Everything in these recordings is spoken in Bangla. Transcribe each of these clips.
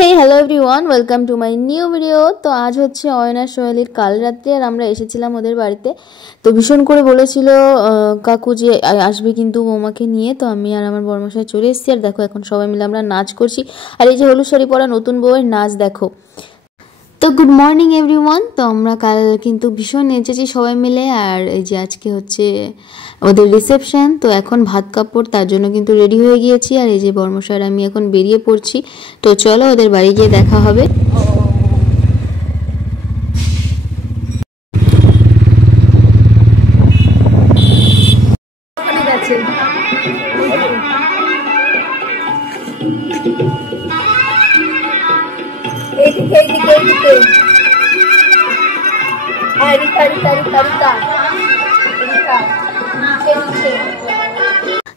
Hey hello everyone, welcome to my new video। তো আজ হচ্ছে অয়না সোহেলির কাল রাত্রে আর আমরা এসেছিলাম ওদের বাড়িতে। তো ভীষণ করে বলেছিল কাকু যে আসবে কিন্তু বৌমাকে নিয়ে। তো আমি আর আমার বড়মশাই চলে এসেছি আর দেখো এখন সবাই মিলে আমরা নাচ করছি। আর এই যে হলুদ শাড়ি পরা নতুন বউয়ের নাচ দেখো। তো গুড মর্নিং এভরিওয়ান। তো আমরা কাল কিন্তু ভীষণ নেচেছি সবাই মিলে। আর এই যে আজকে হচ্ছে ওদের রিসেপশন। তো এখন ভাত কাপড় তার জন্য কিন্তু রেডি হয়ে গিয়েছি। আর এই যে বর্মশার আমি এখন বেরিয়ে পড়ছি। তো চলো ওদের বাড়ি গিয়ে দেখা হবে।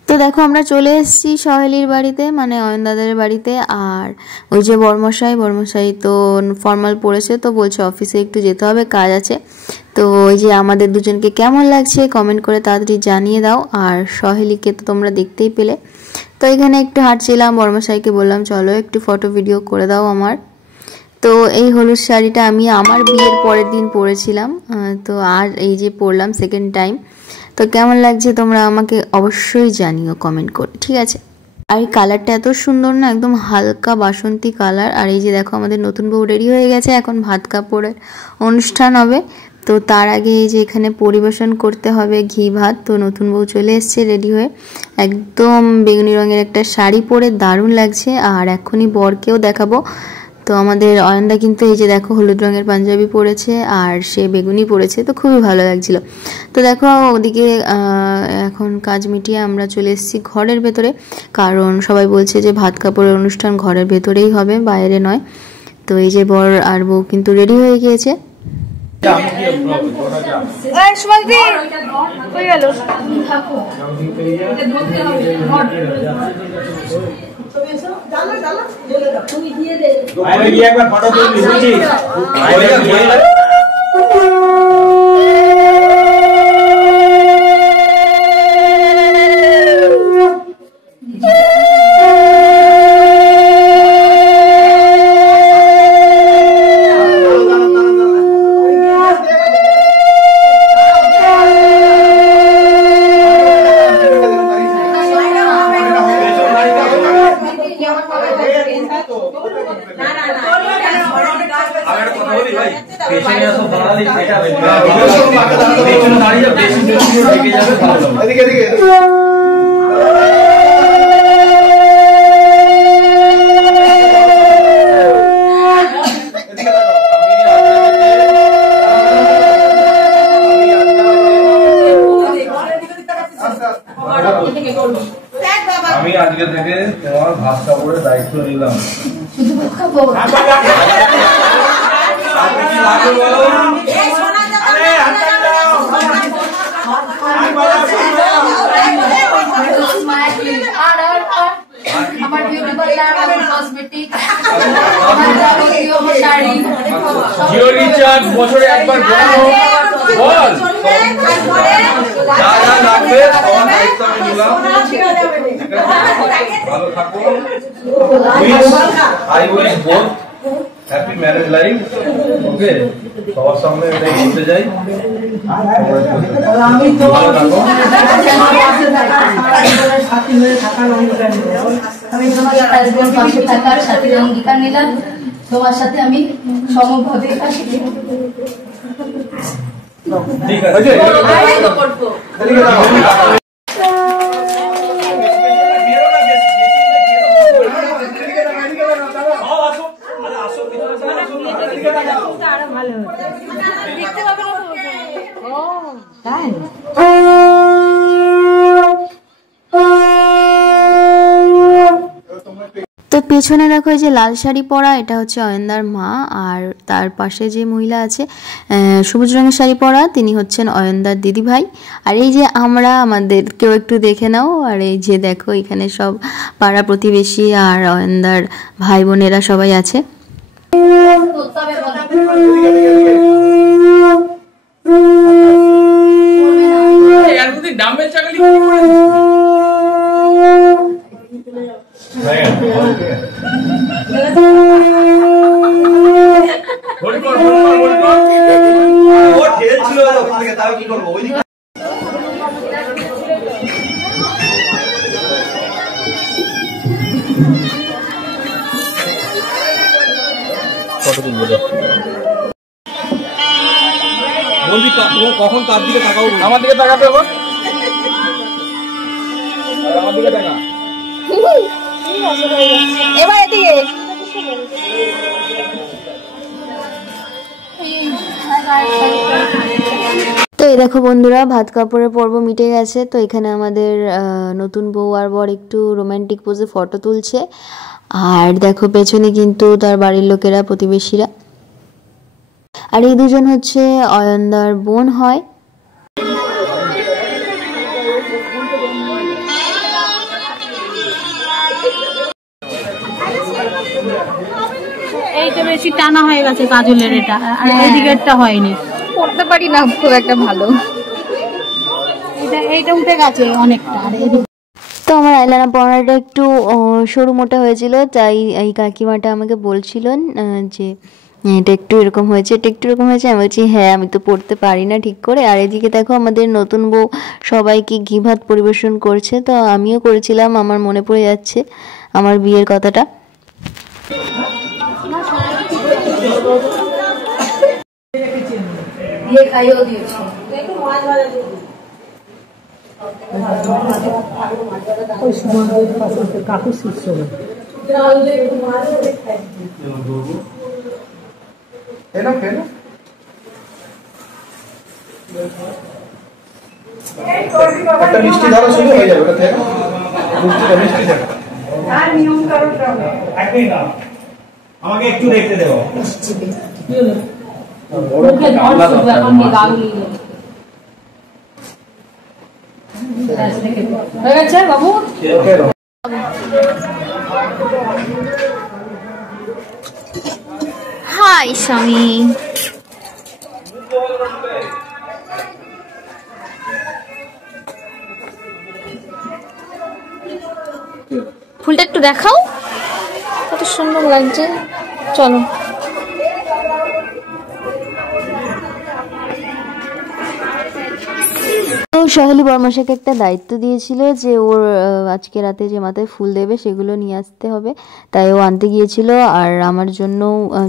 তো দেখো আমরা চলে এসেছি সোহেলির বাড়িতে, মানে অয়নদাদের বাড়িতে। আর ওই যে বর্মশাই তো ফর্মাল পরেছে, তো বলছে অফিসে একটু যেতে হবে, কাজ আছে। তো ওই যে আমাদের দুজনকে কেমন লাগছে কমেন্ট করে তাড়াতাড়ি জানিয়ে দাও। আর সোহেলিকে তো তোমরা দেখতেই পেলে। তো এখানে একটু হাঁটছিলাম, বর্মশাইকে বললাম চলো একটু ফটো ভিডিও করে দাও আমার। তো এই হলুদ শাড়িটা আমি আমার বিয়ের পরের দিন পরেছিলাম। তো আর এই যে পরলাম সেকেন্ড টাইম। তো কেমন লাগছে তোমরা আমাকে অবশ্যই জানিও কমেন্ট করে, ঠিক আছে। আর এই কালারটা এত সুন্দর না, একদম হালকা বাসন্তী কালার। আর এই যে দেখো আমাদের নতুন বউ রেডি হয়ে গেছে, এখন ভাত কাপড়ের অনুষ্ঠান হবে। তো তার আগে এই যে এখানে পরিবেশন করতে হবে ঘি ভাত। তো নতুন বউ চলে এসছে রেডি হয়ে, একদম বেগুনি রঙের একটা শাড়ি পরে দারুণ লাগছে। আর এখনই বরকেও দেখাবো। তো আমাদের অয়নদা কিন্তু এই যে দেখো হলুদ রঙের পাঞ্জাবি পরেছে আর সে বেগুনি পরেছে, তো খুবই ভালো লাগছিল। তো দেখো ওদিকে এখন কাজ মিটিয়ে আমরা চলে এসেছি ঘরের ভেতরে, কারণ সবাই বলছে যে ভাত কাপড়ের অনুষ্ঠান ঘরের ভেতরেই হবে, বাইরে নয়। তো এই যে বর আর বউ কিন্তু রেডি হয়ে গিয়েছে। একবার ফটো তুলবি বুঝছিস? আমি আজকে থেকে তোমার ভাত কাপড়ের দায়িত্ব নিলাম। জিও রিচার্জ বছরে একবার বল, যা যা লাগবে সবার দায়িত্ব আমি নিলাম। ভালো থাকো। I wish both happy marriage life. Okay, সবার সামনে এটাই বলতে যাই। আমি তো পাশে থাকার সাথে অঙ্গীকার নিলাম, তোমার সাথে আমি সমভাবে ঠিক আছে। তো পেছনে দেখো এই যে লাল শাড়ি পরা, এটা হচ্ছে অয়নদার মা। আর তার পাশে যে মহিলা আছে সবুজ রঙের শাড়ি পরা, তিনি হচ্ছেন অয়নদার দিদি ভাই। আর এই যে আমরা, আমাদেরকেও একটু দেখে নাও। আর এই যে দেখো এখানে সব পাড়া প্রতিবেশী আর অয়নদার ভাই বোনেরা সবাই আছে। ডাম্বেল চাকালি কি ফটো তুলবো। বলবি কখন কার দিকে তাকাবো? আমার দিকে তাকাতে হবে, আমার দিকে তাকা। এবার এদিকে তো এই দেখো বন্ধুরা, ভাত কাপড়ের পর্ব মিটে গেছে। তো এখানে আমাদের নতুন বউ আর বর একটু রোমান্টিক পোজে ফটো তুলছে। আর দেখো পেছনে কিন্তু তার বাড়ির লোকেরা, প্রতিবেশীরা। আর এই দুজন হচ্ছে অয়নদার বোন হয়। এইটা বেশি টানা হয়ে গেছে কাজলের, এটা আর এই দিকেরটা হয়নি, করতে পারি না খুব একটা ভালো। এইটা উঠে গেছে অনেকটা। আর তো আমার আইলাইনার পরাটা একটু সরু মোটা হয়েছিল, তাই এই কাকিমাটা আমাকে বলছিলেন যে এটা একটু এরকম হয়েছে, এটা একটু এরকম হয়েছে। আমি বলছি হ্যাঁ, আমি তো পড়তে পারি না ঠিক করে। আর এদিকে দেখো আমাদের নতুন বউ সবাইকে ঘি ভাত পরিবেশন করছে। তো আমিও করেছিলাম, আমার মনে পড়ে যাচ্ছে আমার বিয়ের কথাটা। কাকু শিষ্য একটা মিষ্টি ধরা শুরু হয়ে যাবে, ওটা থেকে মিষ্টি থেকে আমাকে একটু দেখতে দেবো। বাবু হাই স্বামী। ফুলটা একটু দেখাও, কত সুন্দর লাগছে। চলো। তো সহেলি বর্মশাকে একটা দায়িত্ব দিয়েছিল যে ওর আজকে রাতে যে মাথায় ফুল দেবে সেগুলো নিয়ে আসতে হবে, তাই ও আনতে গিয়েছিল। আর আমার জন্য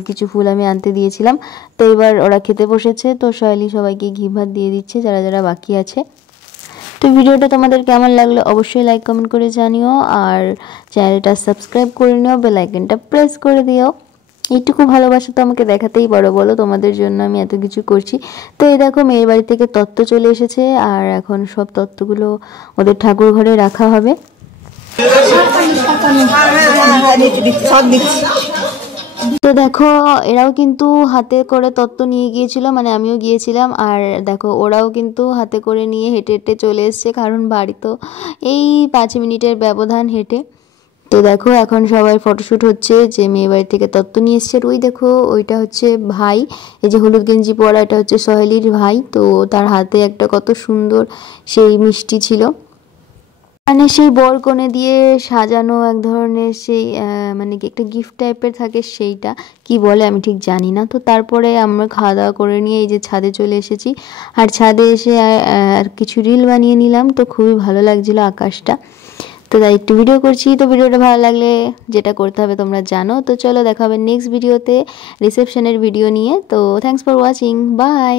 কিছু ফুল আমি আনতে দিয়েছিলাম। তো এবার ওরা খেতে বসেছে। তো সহেলি সবাইকে ঘি ভাত দিয়ে দিচ্ছে, যারা যারা বাকি আছে। তো ভিডিওটা তোমাদের কেমন লাগলো অবশ্যই লাইক কমেন্ট করে জানিও। আর চ্যানেলটা সাবস্ক্রাইব করে নিও, বেল আইকনটা প্রেস করে দিও। এইটুকু ভালোবাসা তো আমাকে দেখাতেই পারো, বলো, তোমাদের জন্য আমি এত কিছু করছি। তো এই দেখো মেয়ের বাড়ি থেকে তত্ত্ব চলে এসেছে, আর এখন সব তত্ত্বগুলো ওদের ঠাকুর ঘরে রাখা হবে। তো দেখো এরাও কিন্তু হাতে করে তত্ত্ব নিয়ে গিয়েছিল, মানে আমিও গিয়েছিলাম। আর দেখো ওরাও কিন্তু হাতে করে নিয়ে হেঁটে হেঁটে চলে এসছে, কারণ বাড়ি তো এই 5 মিনিটের ব্যবধান হেঁটে। তো দেখো এখন সবাই ফটোশ্যুট হচ্ছে, যে মেয়ে বাড়ি থেকে তত্ত্ব নিয়ে এসছে। ওই দেখো ওইটা হচ্ছে ভাই, এই যে হলুদ গেঞ্জি পরা, এটা হচ্ছে সহেলির ভাই। তো তার হাতে একটা কত সুন্দর সেই মিষ্টি ছিল, মানে সেই বর কনে দিয়ে সাজানো এক ধরনের সেই মানে কি একটা গিফট টাইপের থাকে, সেইটা কি বলে আমি ঠিক জানি না। তো তারপরে আমরা খাওয়া দাওয়া করে নিয়ে এই যে ছাদে চলে এসেছি। আর ছাদে এসে আর কিছু রিল বানিয়ে নিলাম। তো খুবই ভালো লাগছিল আকাশটা, তো তাই একটু ভিডিও করছি। তো ভিডিওটা ভালো লাগলে যেটা করতে হবে তোমরা জানো। তো চলো দেখা হবে নেক্সট ভিডিওতে রিসেপশনের ভিডিও নিয়ে। তো থ্যাঙ্কস ফর ওয়াচিং, বাই।